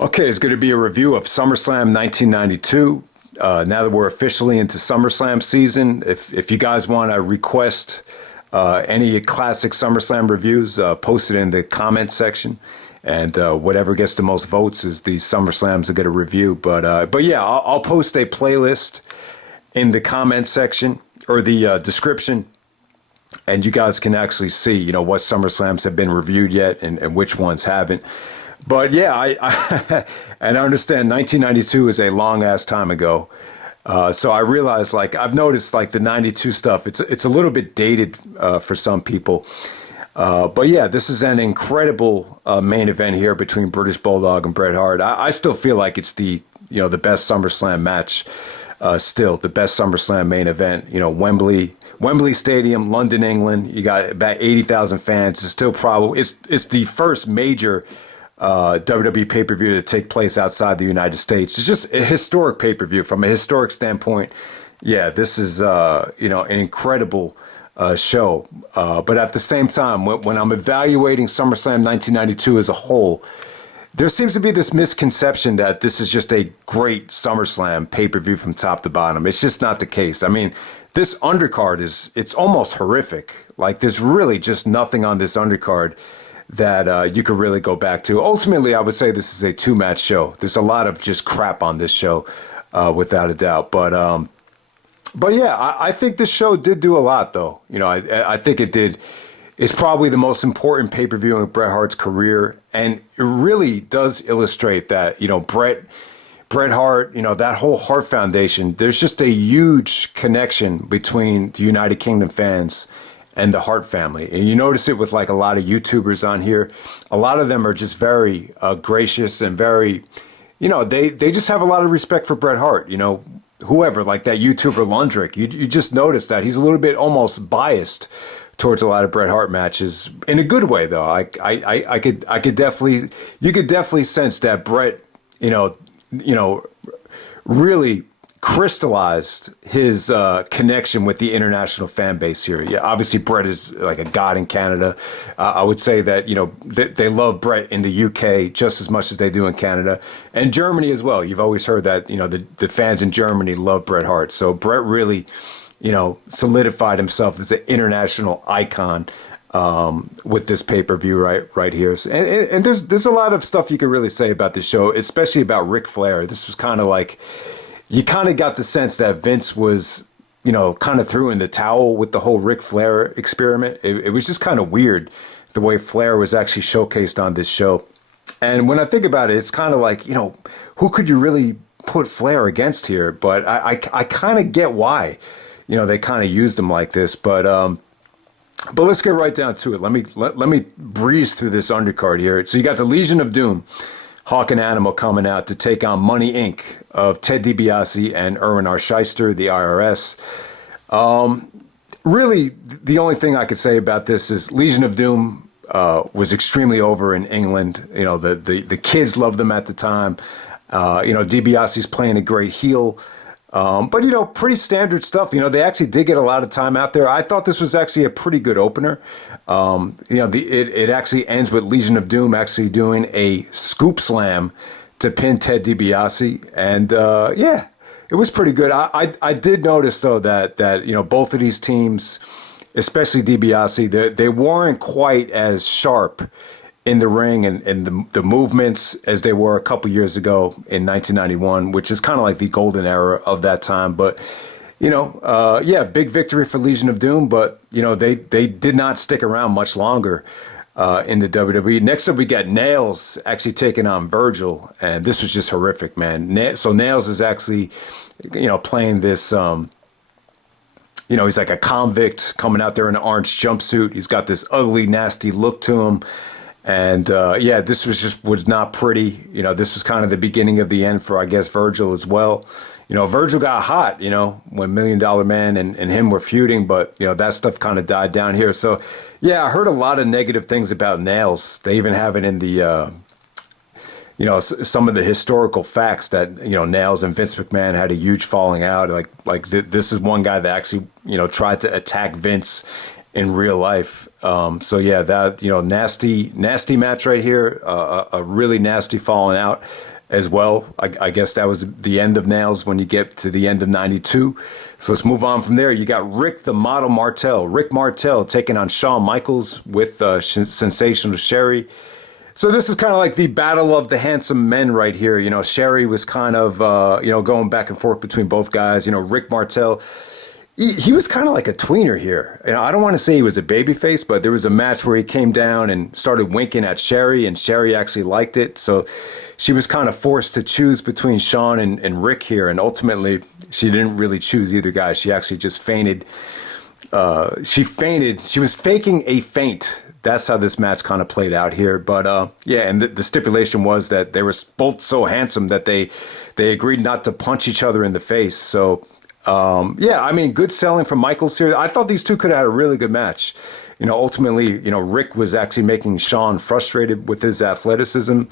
Okay, it's going to be a review of SummerSlam 1992. Now that we're officially into SummerSlam season, if you guys want to request any classic SummerSlam reviews, post it in the comment section, and whatever gets the most votes is the SummerSlams will get a review. But yeah, I'll post a playlist in the comment section or the description, and you guys can actually see, what SummerSlams have been reviewed yet and which ones haven't. But yeah, I and I understand 1992 is a long ass time ago. So I realized, I've noticed, the 92 stuff, it's a little bit dated for some people. But yeah, this is an incredible main event here between British Bulldog and Bret Hart. I still feel like it's the best SummerSlam match, still the best SummerSlam main event. Wembley Stadium, London, England. You got about 80,000 fans. It's still probably it's the first major WWE pay-per-view to take place outside the United States. It's just a historic pay-per-view from a historic standpoint. Yeah, this is an incredible show. But at the same time, when I'm evaluating SummerSlam 1992 as a whole, there seems to be this misconception that this is just a great SummerSlam pay-per-view from top to bottom. It's just not the case. I mean, this undercard it's almost horrific. There's really just nothing on this undercard that you could really go back to. Ultimately, I would say this is a two-match show. There's a lot of just crap on this show, without a doubt. But yeah, I think this show did do a lot, though. I think it did. It's probably the most important pay-per-view in Bret Hart's career, and it really does illustrate that, Bret Hart, that whole Hart Foundation, there's just a huge connection between the United Kingdom fans and the Hart family. And you notice it with a lot of YouTubers on here. A lot of them are just very gracious and very, they just have a lot of respect for Bret Hart. Whoever, like that YouTuber Lundrick, you just notice that he's a little bit almost biased towards a lot of Bret Hart matches in a good way, though. I could definitely, you could definitely sense that Bret, really crystallized his connection with the international fan base here. Yeah, obviously Bret is like a god in Canada. I would say that they love Bret in the UK just as much as they do in Canada and Germany as well. You've always heard that the fans in Germany love Bret Hart. So Bret really solidified himself as an international icon with this pay-per-view right here. And there's a lot of stuff you could really say about this show, especially about Ric Flair. This was kind of you kind of got the sense that Vince was, kind of threw in the towel with the whole Ric Flair experiment. It was just kind of weird the way Flair was actually showcased on this show. And when I think about it, it's kind of who could you really put Flair against here? But I kind of get why, they kind of used him like this. But let's get right down to it. Let me breeze through this undercard here. So you got the Legion of Doom, Hawk and Animal coming out to take on Money Inc. of Ted DiBiase and Erwin R. Shyster, the IRS. Really, the only thing I could say about this is Legion of Doom was extremely over in England. The kids loved them at the time. DiBiase's playing a great heel. But, pretty standard stuff. They actually did get a lot of time out there. I thought this was actually a pretty good opener. It actually ends with Legion of Doom actually doing a scoop slam to pin Ted DiBiase. And, yeah, it was pretty good. I did notice, though, that both of these teams, especially DiBiase, they weren't quite as sharp in the ring and the movements as they were a couple years ago in 1991, which is kind of like the golden era of that time. But, yeah, big victory for Legion of Doom, but, they did not stick around much longer in the WWE. Next up, we got Nailz actually taking on Virgil, and this was just horrific, man. So Nailz is actually, playing this, he's like a convict coming out there in an orange jumpsuit. He's got this ugly, nasty look to him. And, yeah, this was not pretty. This was kind of the beginning of the end for, I guess, Virgil as well. Virgil got hot, when $1 Million Man and him were feuding, but, that stuff kind of died down here. So, yeah, I heard a lot of negative things about Nailz. They even have it in the, some of the historical facts that, Nailz and Vince McMahon had a huge falling out. This is one guy that actually, tried to attack Vince in real life. So yeah, that, nasty match right here, a really nasty falling out as well. I guess that was the end of Nailz when you get to the end of 92. So let's move on from there. You got Rick the Model Martel, Rick Martel taking on Shawn Michaels with Sensational Sherry. So this is kind of like the battle of the handsome men right here. Sherry was kind of, going back and forth between both guys. Rick Martel, he was kind of like a tweener here. I don't want to say he was a babyface, but there was a match where he came down and started winking at Sherry, and Sherry actually liked it. So she was kind of forced to choose between Shawn and Rick here, and ultimately she didn't really choose either guy. She actually just fainted. She fainted. She was faking a faint. That's how this match kind of played out here. But and the stipulation was that they were both so handsome that they agreed not to punch each other in the face. So good selling from Michaels here. I thought these two could have had a really good match. Ultimately, Rick was actually making Shawn frustrated with his athleticism.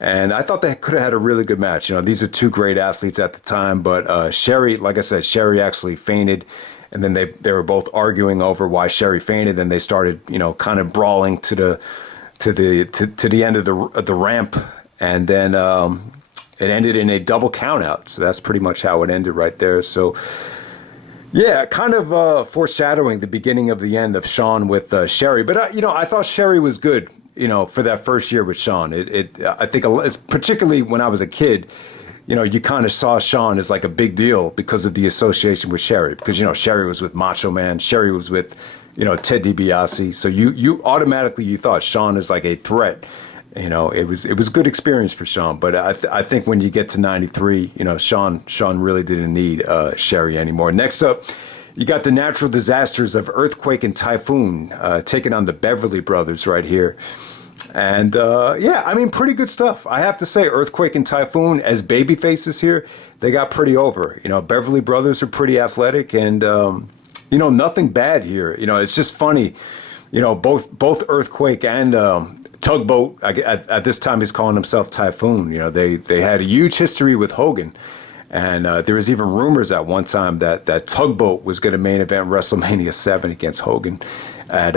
And I thought they could have had a really good match. These are two great athletes at the time. But Sherry, like I said, Sherry actually fainted. And then they were both arguing over why Sherry fainted. And they started, kind of brawling to the end of the ramp. And then it ended in a double count out. So that's pretty much how it ended right there. So, yeah, kind of foreshadowing the beginning of the end of Shawn with Sherry. But, I thought Sherry was good, for that first year with Shawn. I think it's particularly when I was a kid, you kind of saw Shawn as like a big deal because of the association with Sherry. Because, Sherry was with Macho Man. Sherry was with, Ted DiBiase. So you automatically, you thought Shawn is like a threat. It was a good experience for Shawn, but I think when you get to 93, Shawn really didn't need Sherry anymore. Next up, you got the natural disasters of Earthquake and Typhoon taking on the Beverly Brothers right here. And pretty good stuff. I have to say, Earthquake and Typhoon as baby faces here, they got pretty over. Beverly Brothers are pretty athletic, and nothing bad here. It's just funny. Both Earthquake and Tugboat, at this time he's calling himself Typhoon. They had a huge history with Hogan. And there was even rumors at one time that Tugboat was going to main event WrestleMania 7 against Hogan. At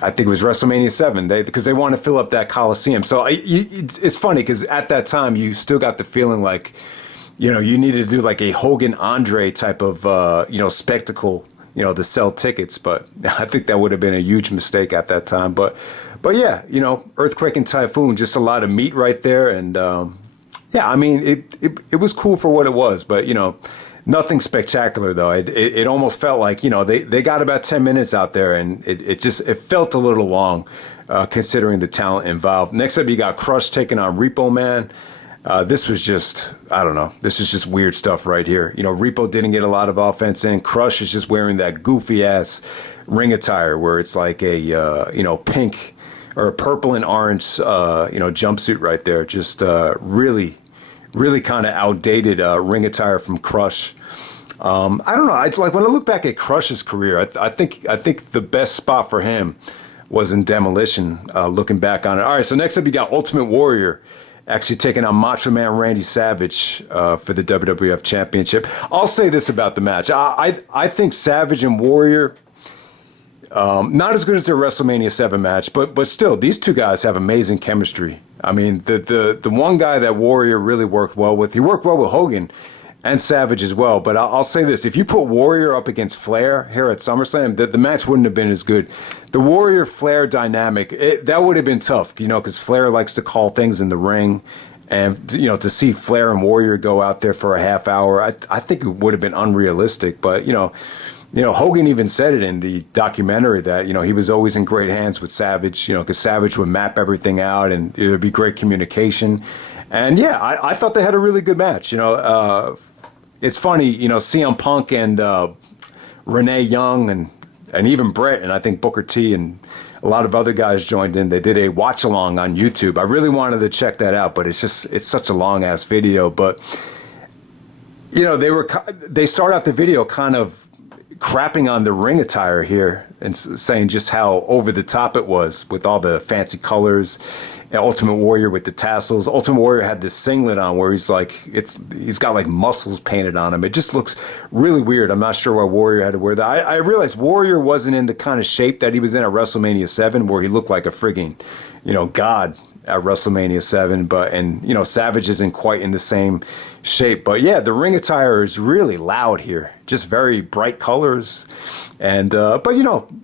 I think it was WrestleMania 7, because they want to fill up that Coliseum. So it's funny because at that time you still got the feeling like, you needed to do like a Hogan Andre type of spectacle, to sell tickets. But I think that would have been a huge mistake at that time. But yeah, Earthquake and Typhoon, just a lot of meat right there. And it was cool for what it was. But, nothing spectacular, though. It almost felt like, they got about 10 minutes out there, and it felt a little long, considering the talent involved. Next up, you got Crush taking on Repo Man. This was just, I don't know. This is just weird stuff right here. Repo didn't get a lot of offense in. Crush is just wearing that goofy ass ring attire where it's like a, pink or a purple and orange, jumpsuit right there. Just really kind of outdated ring attire from Crush. I don't know. When I look back at Crush's career, I think the best spot for him was in Demolition. Looking back on it. All right. So next up, you got Ultimate Warrior actually taking on Macho Man Randy Savage for the WWF Championship. I'll say this about the match. I think Savage and Warrior, not as good as their WrestleMania 7 match, but still, these two guys have amazing chemistry. I mean, the one guy that Warrior really worked well with, he worked well with Hogan and Savage as well. But I'll say this, if you put Warrior up against Flair here at SummerSlam, the match wouldn't have been as good. The Warrior-Flair dynamic, that would have been tough, because Flair likes to call things in the ring. And, to see Flair and Warrior go out there for a half hour, I think it would have been unrealistic. But, Hogan even said it in the documentary that, he was always in great hands with Savage, because Savage would map everything out and it would be great communication. And yeah, I thought they had a really good match. It's funny, CM Punk and Renee Young and even Bret, and I think Booker T and a lot of other guys joined in. They did a watch along on YouTube. I really wanted to check that out, but it's such a long ass video. But they start out the video kind of crapping on the ring attire here and saying just how over the top it was with all the fancy colors. And Ultimate Warrior with the tassels. Ultimate Warrior had this singlet on where he's got like muscles painted on him. It just looks really weird. I'm not sure why Warrior had to wear that. I realized Warrior wasn't in the kind of shape that he was in at WrestleMania 7, where he looked like a frigging, god at WrestleMania 7, and Savage isn't quite in the same shape. But yeah, the ring attire is really loud here. Just very bright colors. And but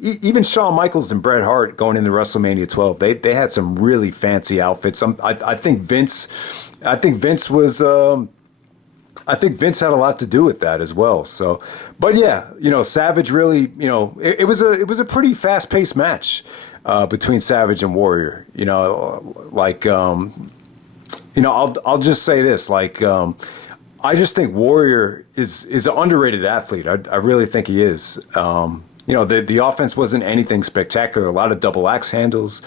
even Shawn Michaels and Bret Hart going into WrestleMania 12, they had some really fancy outfits. I think Vince was I think Vince had a lot to do with that as well. So, but yeah, Savage really, it was a pretty fast paced match between Savage and Warrior. I'll just say this, I just think Warrior is an underrated athlete. I really think he is. The offense wasn't anything spectacular. A lot of double axe handles,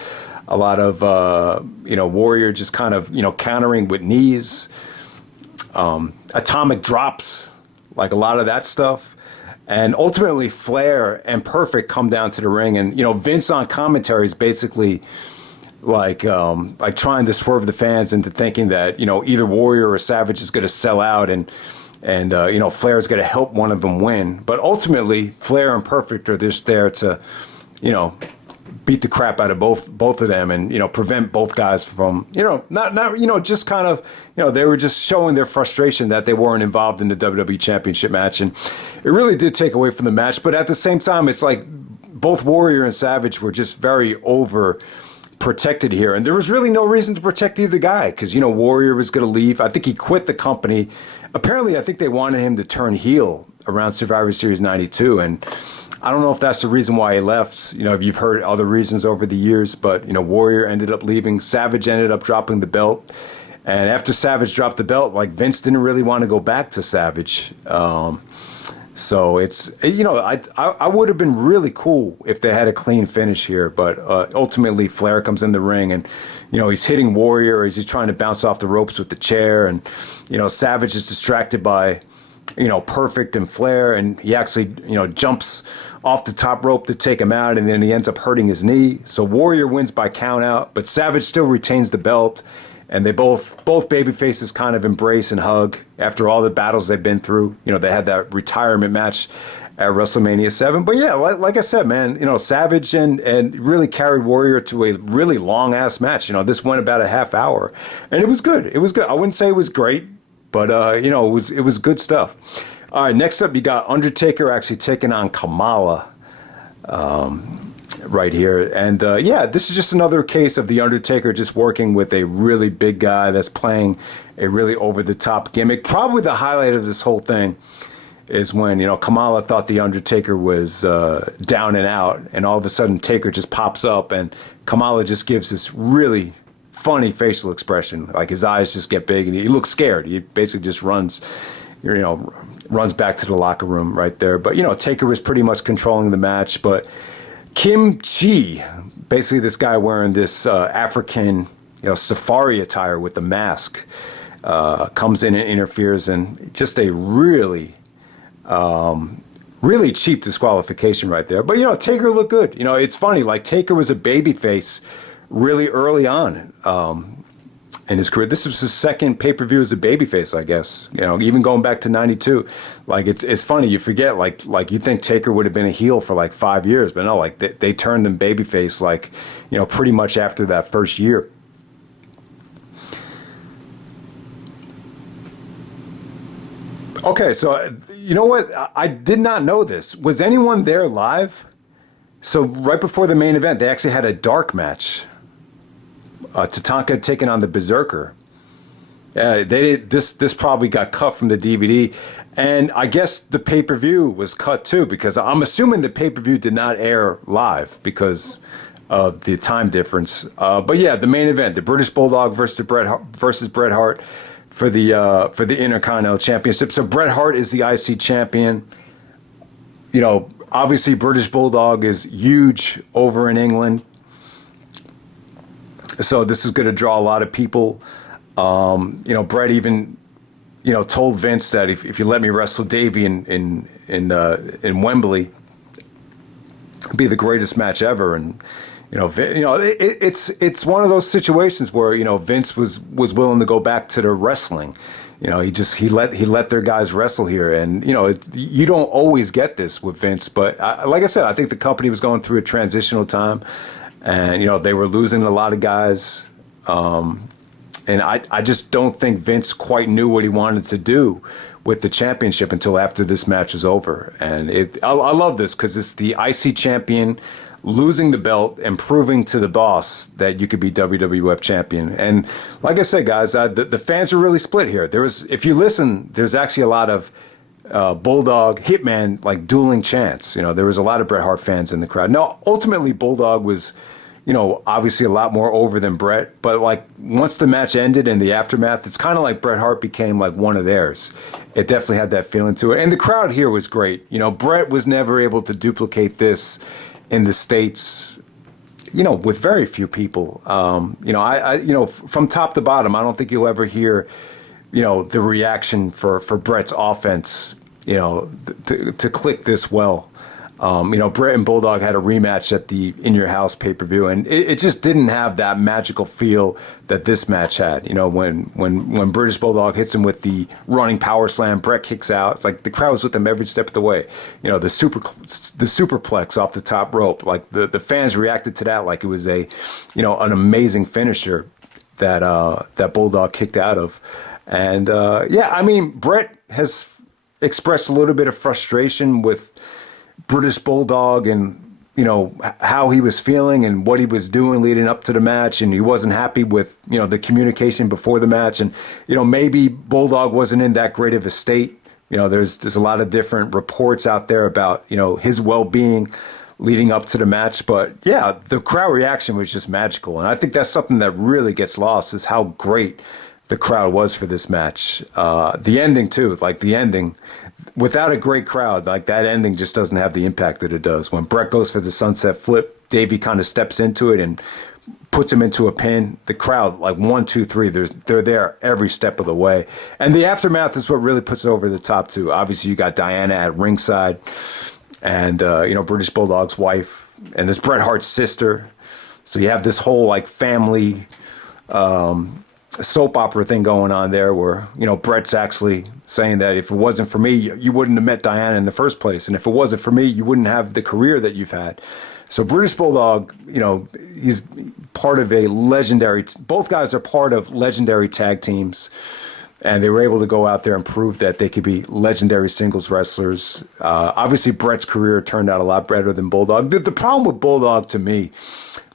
a lot of Warrior just kind of countering with knees, atomic drops, like a lot of that stuff. And ultimately, Flair and Perfect come down to the ring, and Vince on commentary is basically like trying to swerve the fans into thinking that either Warrior or Savage is going to sell out, and Flair is going to help one of them win. But ultimately, Flair and Perfect are just there to beat the crap out of both of them, and prevent both guys from not just kind of they were just showing their frustration that they weren't involved in the WWE Championship match, and it really did take away from the match. But at the same time, it's like both Warrior and Savage were just very over protected here, and there was really no reason to protect either guy, because Warrior was going to leave. I think he quit the company. Apparently, I think they wanted him to turn heel around Survivor Series 92, and I don't know if that's the reason why he left. If you've heard other reasons over the years, but Warrior ended up leaving. Savage ended up dropping the belt, and after Savage dropped the belt, Vince didn't really want to go back to Savage. So it's, I would have been really cool if they had a clean finish here, but ultimately Flair comes in the ring, and he's hitting Warrior as he's trying to bounce off the ropes with the chair, and Savage is distracted by Perfect and Flair, and he actually jumps off the top rope to take him out, and then he ends up hurting his knee. So Warrior wins by count out, but Savage still retains the belt. And they both babyfaces kind of embrace and hug after all the battles they've been through. They had that retirement match at WrestleMania 7. But yeah, like I said, man, Savage and really carried Warrior to a really long ass match. This went about a half hour, and it was good. It was good. I wouldn't say it was great, but it was good stuff. All right, next up you got Undertaker actually taking on Kamala. Right here. And this is just another case of The Undertaker just working with a really big guy that's playing a really over-the-top gimmick. Probably the highlight of this whole thing is when, Kamala thought The Undertaker was down and out, and all of a sudden Taker just pops up, and Kamala just gives this really funny facial expression. Like his eyes just get big, and he looks scared. He basically just runs back to the locker room right there. But, Taker was pretty much controlling the match, but Kim Chi, basically this guy wearing this African, safari attire with a mask, comes in and interferes, and just a really, really cheap disqualification right there. But Taker looked good. It's funny. Taker was a babyface really early on in his career. This was his second pay-per-view as a babyface, I guess. Even going back to '92. It's funny, you forget, you think Taker would have been a heel for 5 years, but no, they turned him babyface pretty much after that first year. Okay, so you know what? I did not know this. Was anyone there live? So right before the main event, they actually had a dark match. Tatanka taking on the Berserker. This probably got cut from the DVD, and I guess the pay-per-view was cut too, because I'm assuming the pay-per-view did not air live because of the time difference. But yeah, the main event, the British Bulldog versus Bret Hart for the Intercontinental Championship. So Bret Hart is the IC champion. Obviously British Bulldog is huge over in England. So this is going to draw a lot of people. Bret even, told Vince that if you let me wrestle Davey in Wembley, it'd be the greatest match ever. And It's one of those situations where Vince was willing to go back to the wrestling. He let their guys wrestle here, and you don't always get this with Vince. But like I said, I think the company was going through a transitional time, and they were losing a lot of guys, and I just don't think Vince quite knew what he wanted to do with the championship until after this match was over. And I love this because it's the IC champion losing the belt and proving to the boss that you could be WWF champion. And like I said, guys, the fans are really split here. If you listen, there's actually a lot of Bulldog, Hitman, like dueling chants. There was a lot of Bret Hart fans in the crowd. Now, ultimately, Bulldog was, obviously a lot more over than Bret. But like once the match ended in the aftermath, it's kind of like Bret Hart became like one of theirs. It definitely had that feeling to it. And the crowd here was great. Bret was never able to duplicate this in the States, with very few people. From top to bottom, I don't think you'll ever hear, the reaction for Bret's offense, to click this well. Bret and Bulldog had a rematch at the In Your House pay-per-view, and it just didn't have that magical feel that this match had. When British Bulldog hits him with the running power slam, Bret kicks out. It's like the crowd was with him every step of the way. The superplex off the top rope, like the fans reacted to that like it was an amazing finisher that Bulldog kicked out of. And Bret has expressed a little bit of frustration with British Bulldog and how he was feeling and what he was doing leading up to the match, and he wasn't happy with the communication before the match, and maybe Bulldog wasn't in that great of a state. There's a lot of different reports out there about his well-being leading up to the match, but yeah, the crowd reaction was just magical, and I think that's something that really gets lost is how great the crowd was for this match. The ending too, like the ending. Without a great crowd, like that ending just doesn't have the impact that it does. When Bret goes for the sunset flip, Davey kind of steps into it and puts him into a pin. The crowd, like 1, 2, 3, they're there every step of the way. And the aftermath is what really puts it over the top too. Obviously, you got Diana at ringside, and British Bulldog's wife, and this Bret Hart's sister. So you have this whole like family soap opera thing going on there where, Bret's actually saying that if it wasn't for me, you wouldn't have met Diana in the first place. And if it wasn't for me, you wouldn't have the career that you've had. So British Bulldog, he's part of a legendary, both guys are part of legendary tag teams. And they were able to go out there and prove that they could be legendary singles wrestlers. Obviously, Bret's career turned out a lot better than Bulldog. The problem with Bulldog to me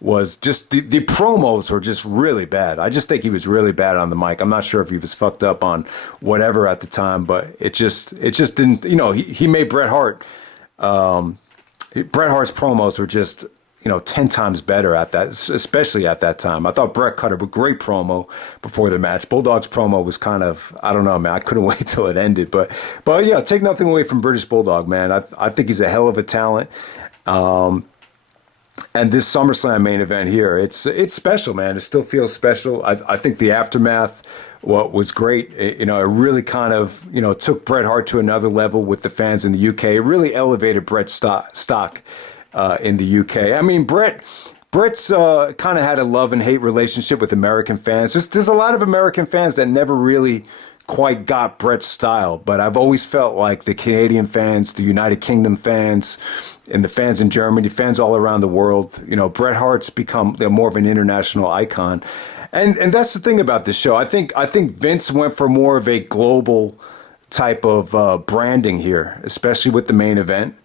was just the promos were just really bad. I just think he was really bad on the mic. I'm not sure if he was fucked up on whatever at the time, but it just didn't. He made Bret Hart. Bret Hart's promos were just 10 times better at that, especially at that time. I thought Bret cut a great promo before the match. Bulldog's promo was kind of, I don't know, man. I couldn't wait till it ended. But yeah, take nothing away from British Bulldog, man. I think he's a hell of a talent. And this SummerSlam main event here, it's special, man. It still feels special. I think the aftermath was great. It really kind of, took Bret Hart to another level with the fans in the UK. It really elevated Bret's stock in the UK. I mean, Bret's kind of had a love and hate relationship with American fans. There's a lot of American fans that never really quite got Bret's style, but I've always felt like the Canadian fans, the United Kingdom fans, and the fans in Germany, fans all around the world, Bret Hart's become more of an international icon. And that's the thing about this show. I think Vince went for more of a global type of branding here, especially with the main event.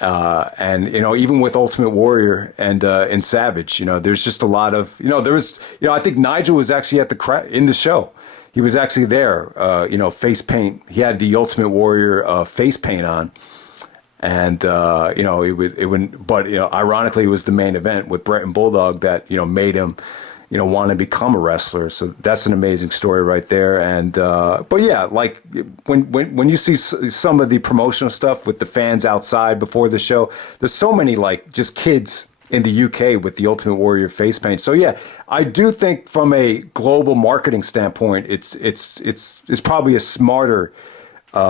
And even with Ultimate Warrior and Savage, there's just a lot of, I think Nigel was actually in the show. He was actually there, face paint. He had the Ultimate Warrior face paint on, and ironically, it was the main event with Bret and Bulldog that made him want to become a wrestler. So that's an amazing story right there. And but yeah, like when you see some of the promotional stuff with the fans outside before the show, there's so many like just kids in the UK with the Ultimate Warrior face paint. So yeah, I do think from a global marketing standpoint, it's probably a smarter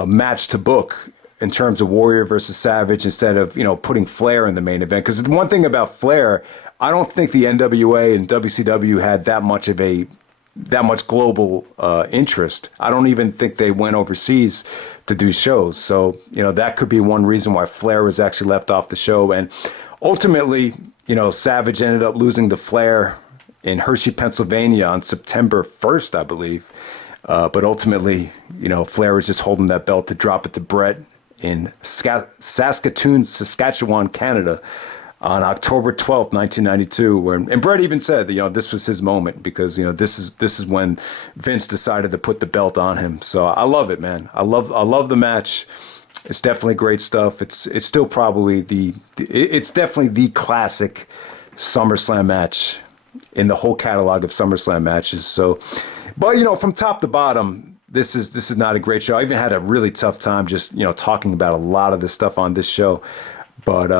match to book in terms of Warrior versus Savage instead of putting Flair in the main event. Because the one thing about Flair, I don't think the NWA and WCW had that much global interest. I don't even think they went overseas to do shows. So, that could be one reason why Flair was actually left off the show. And ultimately, Savage ended up losing to Flair in Hershey, Pennsylvania on September 1st, I believe. But ultimately, Flair was just holding that belt to drop it to Bret in Saskatoon, Saskatchewan, Canada, on October 12th, 1992, and Bret even said that, this was his moment because, this is when Vince decided to put the belt on him. So I love it, man. I love the match. It's definitely great stuff. It's still probably it's definitely the classic SummerSlam match in the whole catalog of SummerSlam matches. So, but from top to bottom, this is not a great show. I even had a really tough time just talking about a lot of this stuff on this show. But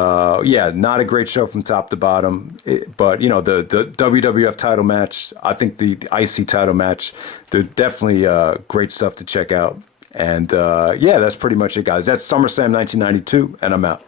not a great show from top to bottom. But the WWF title match, I think the IC title match, they're definitely great stuff to check out. And that's pretty much it, guys. That's SummerSlam 1992, and I'm out.